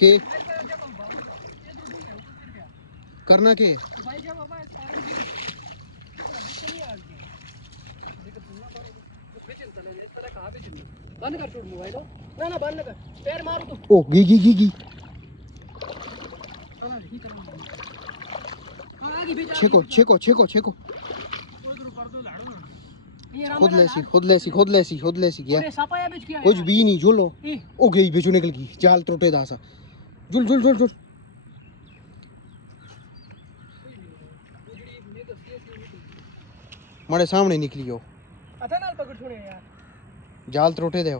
के करना के बंद कर छोड़ मोबाइल ना ना बंद कर पैर मारो तो ओ गी छेको छेको छेको छेको खुद लेसी गया कुछ भी नहीं झूलो ओ गई बेचो निकल गई जाल टूटे दासा झुल झुल झुल झुल हमारे सामने निकली हो पता ना पकड़ छोड़े यार जाल टूटे दे